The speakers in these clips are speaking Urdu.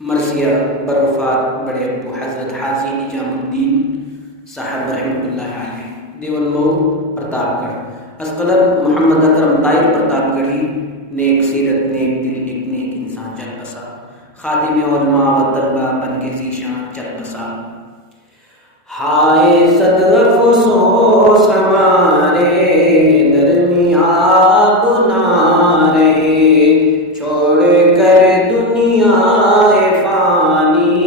مرثیہ بروفات بڑے ابو حضرت حاجی نجام الدین صاحب رحمۃ اللہ علیہ، دیوان مئو پرتاپ گڑھ، اسقلر محمد اکرم طاہر پرتاپ گڑھی، نیک سیرت نیک دل ایک نیک انسان چل بسا، خادم علماء و طلبہ بن کے ذیشان چل بسا۔ ہائے صد افسوس ہمارے درمیان گناہ رہے، چھوڑ کر دنیا فانی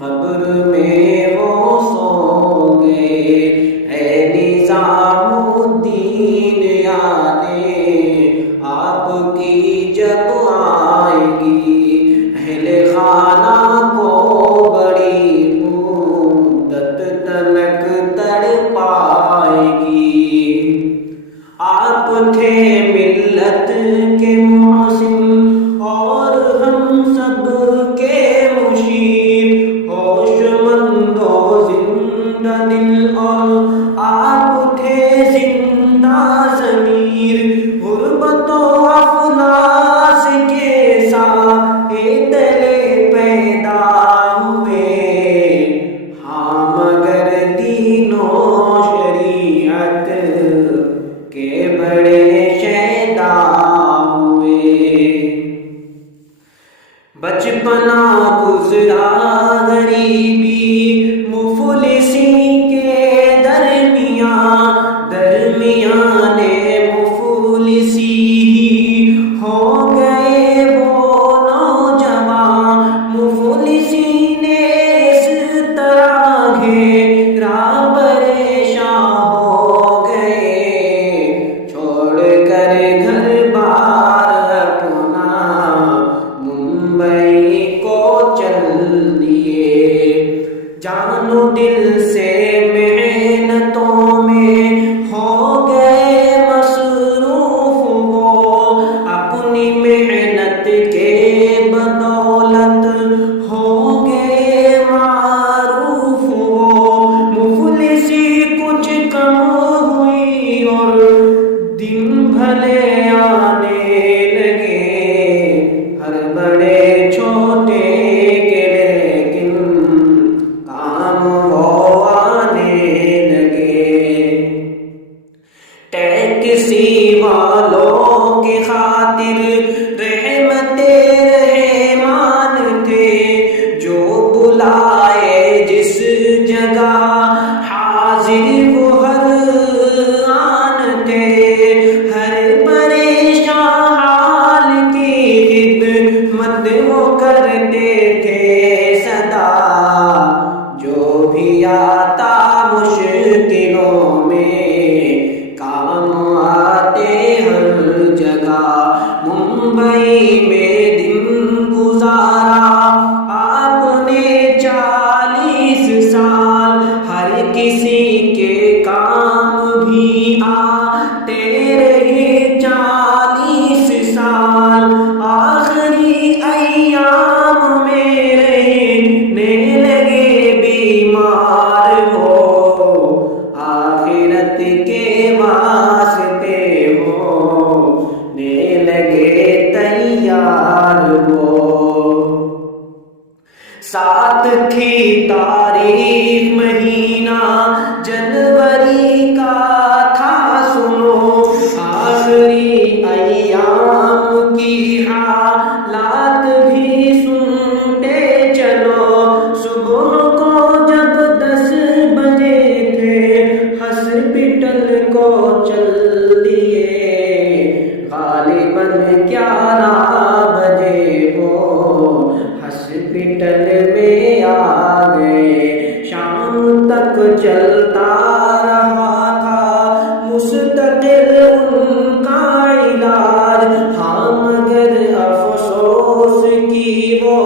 قبر میں وہ سو گئے۔ اے نظام الدین یادیں آپ کی جب آئے گی، اہل خانہ کو بڑی پائے گی۔ آپ تھے ملت کے محسن اور ہم سب کے مشیر، ہوش مند و زندہ دل اور آپ تھے زندہ ضمیر، غربت و افلاس کے سائے تلے پیدا ہوئے، ہاں مگر دین و شریعت کے بڑے شیدا ہوئے۔ بچپنا گزرا غریبی مفلسی کے درمیان، درمیان مفلسی ہی ہو گئے وہ نوجوان، مفلسی نے اس طرح گھیرا پریشان ہو گئے، چھوڑ کر گھر بار اپنا ممبئی کو چل دیے، جان و دل سے محنتوں میں ہو گئے مصروف، وہ اپنی محنت کے بدولت ہو گئے معروف، وہ مفلسی کچھ کم ہوئی اور دن بھلے آنے لگے، ہر بڑے چھوٹے کے لیکن کام وہ آنے لگے۔ ٹیکسی والوں کی خاطر رحمت رحمان تھے، جو بلائے جس جگہ حاضر وہ ہر آن تھے، ہر پریشان حال کی خدمت وہ کرتے تھے سدا، جو بھی آتا مشکلوں میں کام آتے ہر جگہ۔ ممبئی میں دن گزارا آپ نے 40 سال، ہر کسی کے کام بھی آتے رہے 40 سال، آخری ایام میں رہنے لگے بیمار ہو، آخرت کے واسطے ہونے لگے تیار ہو۔ 7 تھی تاریخ مہینہ جنوری کا تھا سنو، آخری ایام کی حالات بھی سنتے چلو۔ صبح کو جب 10 بجے تھے ہاسپٹل کو چل دیے، غالباً 11 بجے وہ ہاسپٹل میں آ گئے۔ شام تک چلتا رہا تھا مستقل ان کا علاج، ہاں مگر افسوس کی وہ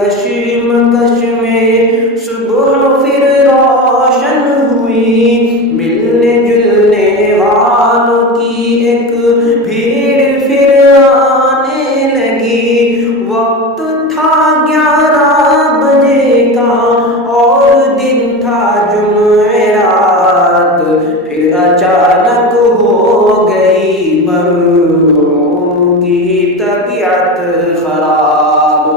کشمکش میں صبح پھر روشن ہوئی، ملنے جلنے والوں کی ایک بھیڑ پھر آنے لگی۔ وقت تھا 11 بجے کا اور دن تھا جمعرات، پھر اچانک ہو گئی مرحوم کی طبیعت خراب۔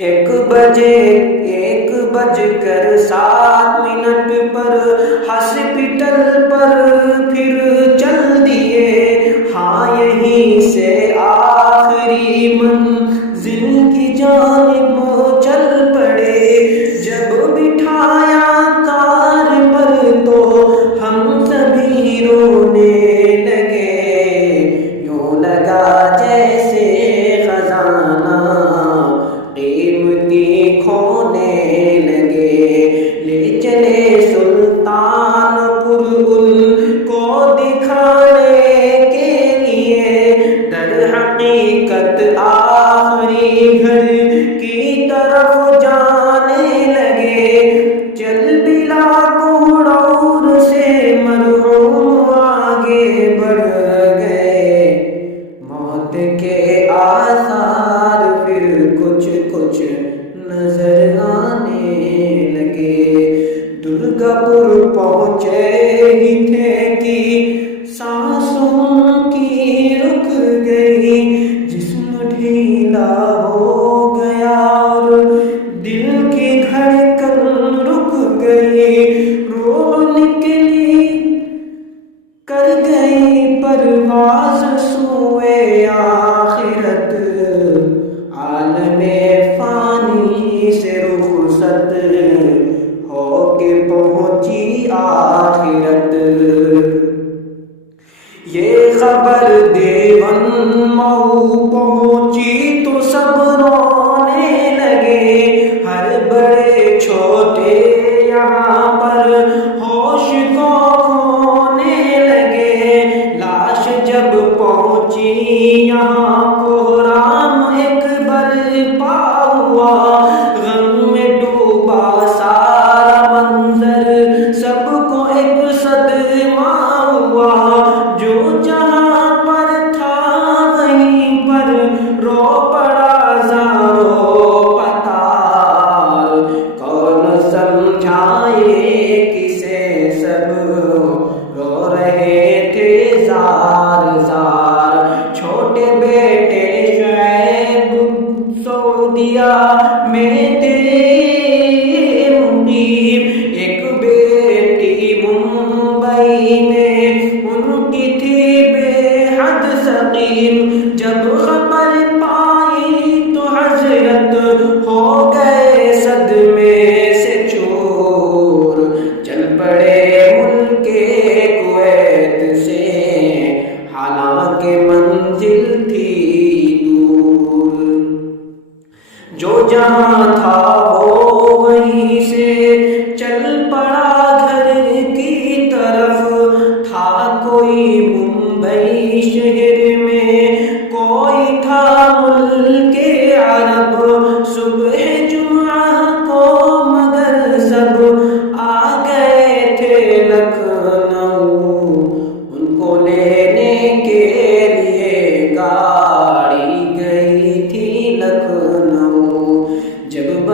1:07 پر ہاسپٹل پر پھر چل دیے، ہاں یہیں سے آخری منزل کی جانب چل پڑے۔ جب بٹھایا کار پر تو ہم سبھی رونے لگے، یوں لگا جیسے خزانہ قیمتی کھونے لگے۔ لے چلے سلطان پور ان کو دکھانے کے لیے، در حقیقت آخری گھر کی طرف جانے لگے۔ چل بلا کوڑور سے مرحوم آگے بڑھ گئے، موت کے آثار پھر کچھ کچھ نظر آنے لگے۔ درگاپور پہنچے ہی تھے کہ سانسوں کی رک گئی، جسم ڈھیلا ہو گیا اور دل کی دھڑکن رک گئی، روح نکلی کر گئی پرواز سوئے آخرت، عالم فانی سے رخصت ہو کے پہنچی آخرت۔ یہ خبر دیوان مئو پہنچی تو سب رونے لگے، ہر بڑے چھوٹے یہاں پر ہوش کو کھونے لگے۔ لاش جب پہنچی یہاں کوہرام ایک برپا ہوا، غم میں ڈوبا سارا منظر، سب کو ایک صدمہ ہوا۔ جو جہاں پر تھا وہیں پر رو پڑا زارو پتار، کون سمجھائے کسے، سب رو رہے تھے زار زار۔ چھوٹے بیٹے شعیب سعودیہ میں تھے مقیم، ایک بیٹی ممبئی میں ان کی تھی بے حد سقیم۔ جب خبر پائی تو حضرت ہو گئے صدمے سے چور، چل پڑے ملک کویت سے، حالانکہ منزل تھی دور۔ جو جہاں تھا وہ وہیں سے چل پڑا گھر کی طرف، تھا کوئی ممبئی شہر میں، کوئی تھا ملک عرب۔ صبح جمعہ کو مگر سب آ گئے تھے لکھنؤ، ان کو لینے کے لیے گاڑی گئی تھی لکھنؤ۔ جب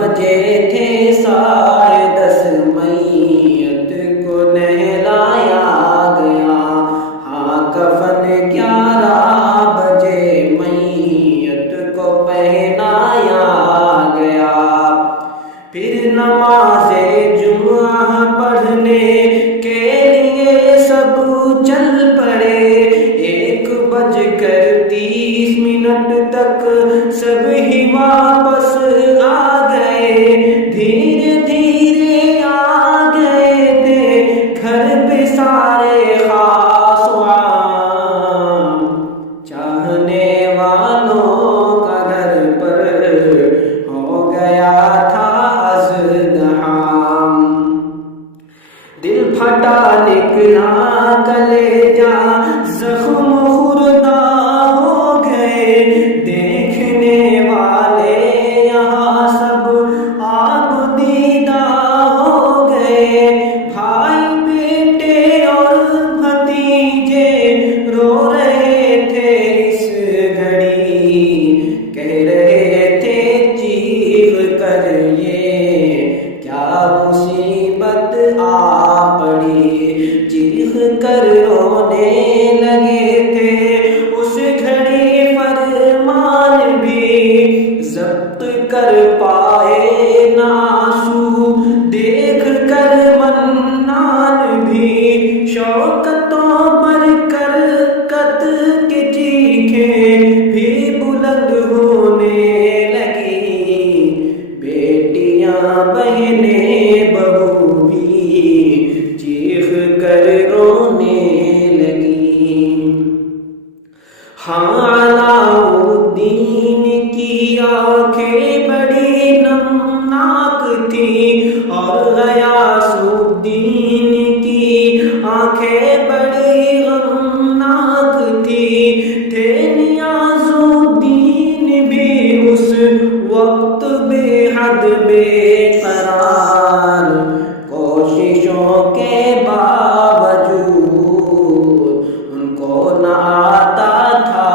ضبط کر پائے نہ آنسو، دیکھ کر منان بھی شوکتوں پر کرکت کے چیخیں بھی بلند ہونے لگی، بیٹیاں بہنیں بہو بھی چیخ کر رونے لگی۔ ہاں علاؤالدین کی آنکھیں بڑی نمناک تھیں، اور غیاث الدین کی آنکھیں بڑی غمناک تھیں، تھے نیاز الدین بھی اس وقت بے حد بے قرار، کوششوں کے باوجود ان کو نہ آتا تھا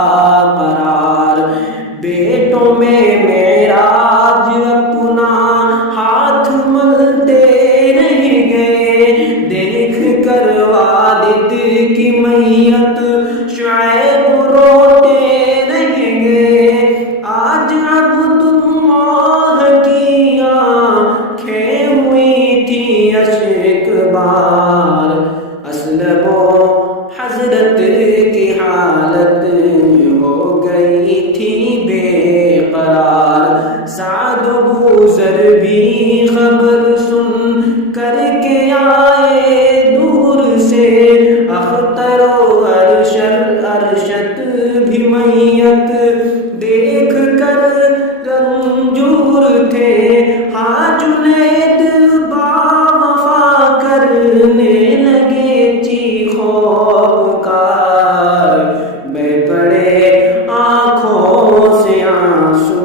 قرار، بیٹوں میں معراج اپنا ہاتھ ملتے رہ گئے، دیکھ کر والد کی میت شعیب روتے رہ گئے، آج عبداللہ کی آنکھیں ہوئی تھی اشک بار، اسلم و حضرت کی حالت ہو گئی تھی بے قرار، سعد و بوذر بھی خبر سن کر کے آئے دور سے، اختر و ارشد بھی میت دیکھ کر رنجور تھے، ہاں جنید باوفا کرنے لگے چیخ و پکار، بہہ پڑے آنکھوں سے آنسو،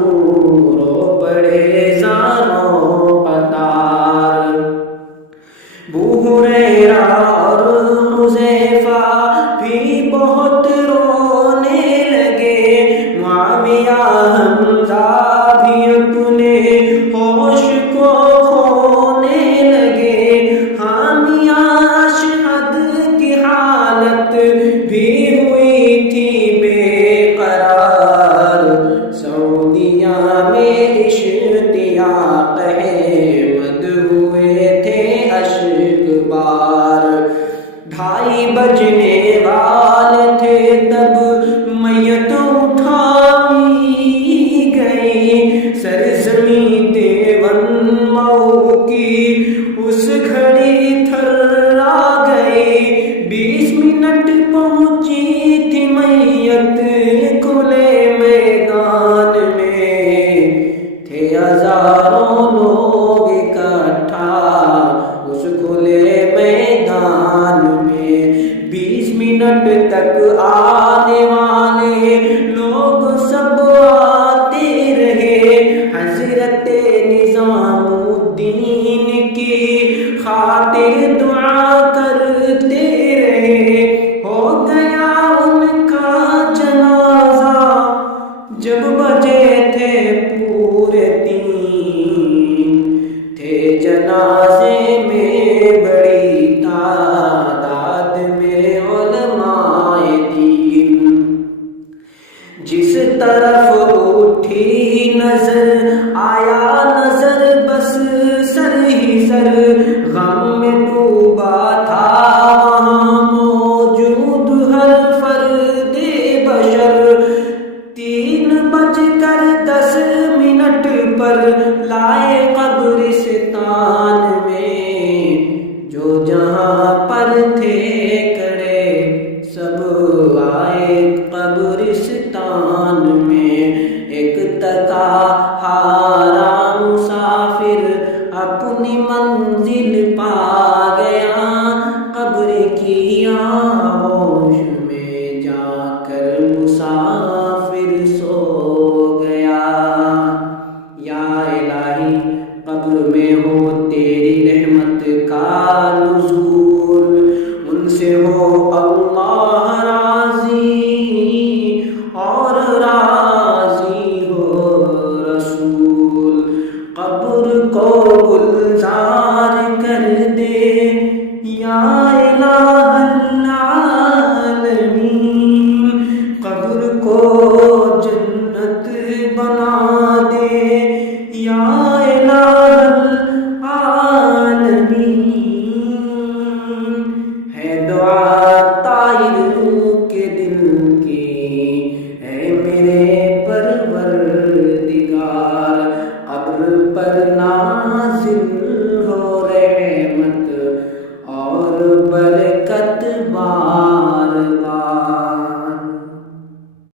رو پڑے زانوں قطار۔ ابو ہریرہ اور حذیفہ بھی بہت رونے لگے، معاویہ حمزہ بھی اپنے ہوش کو کھونے لگے، حامیہ اشہد کی حالت بھی ہوئی تھی بے قرار، سعودیہ میں اشتیاق احمد ہوئے تھے اشک بار، 2:30 بجنے والے تھے تب میت اٹھائی گئی، سرزمین دیوبند مئو کی اس گھڑی تھرا گئی، 20 منٹ پہنچی تھی میت کھلے میدان میں، تھے ہزاروں لوگ اکٹھا اس کھلے میدان میں، 20 منٹ تک آنے والے لوگ سب آتے رہے، حضرت نظام الدین کی خاطر دعا کرتے رہے، ہو گیا ان کا جنازہ جب بجے تھے پورے 3، تھے جنازے میں بڑی تعداد میں علماء دین، جس طرف اٹھی نظر آیا نظر بس سر ہی سر، غم میں ڈوبا تھا وہاں موجود ہر فرد بشر، 3:10 پر لائے قبرستان میں، جو جہاں پر تھے کڑے سب آئے قبرستان میں، ایک تکا ہارا مسافر اپنی منزل پا گیا، قبر کی آغوش میں جا کر مسافر سو گیا، یا الہی قبر میں ہو تیری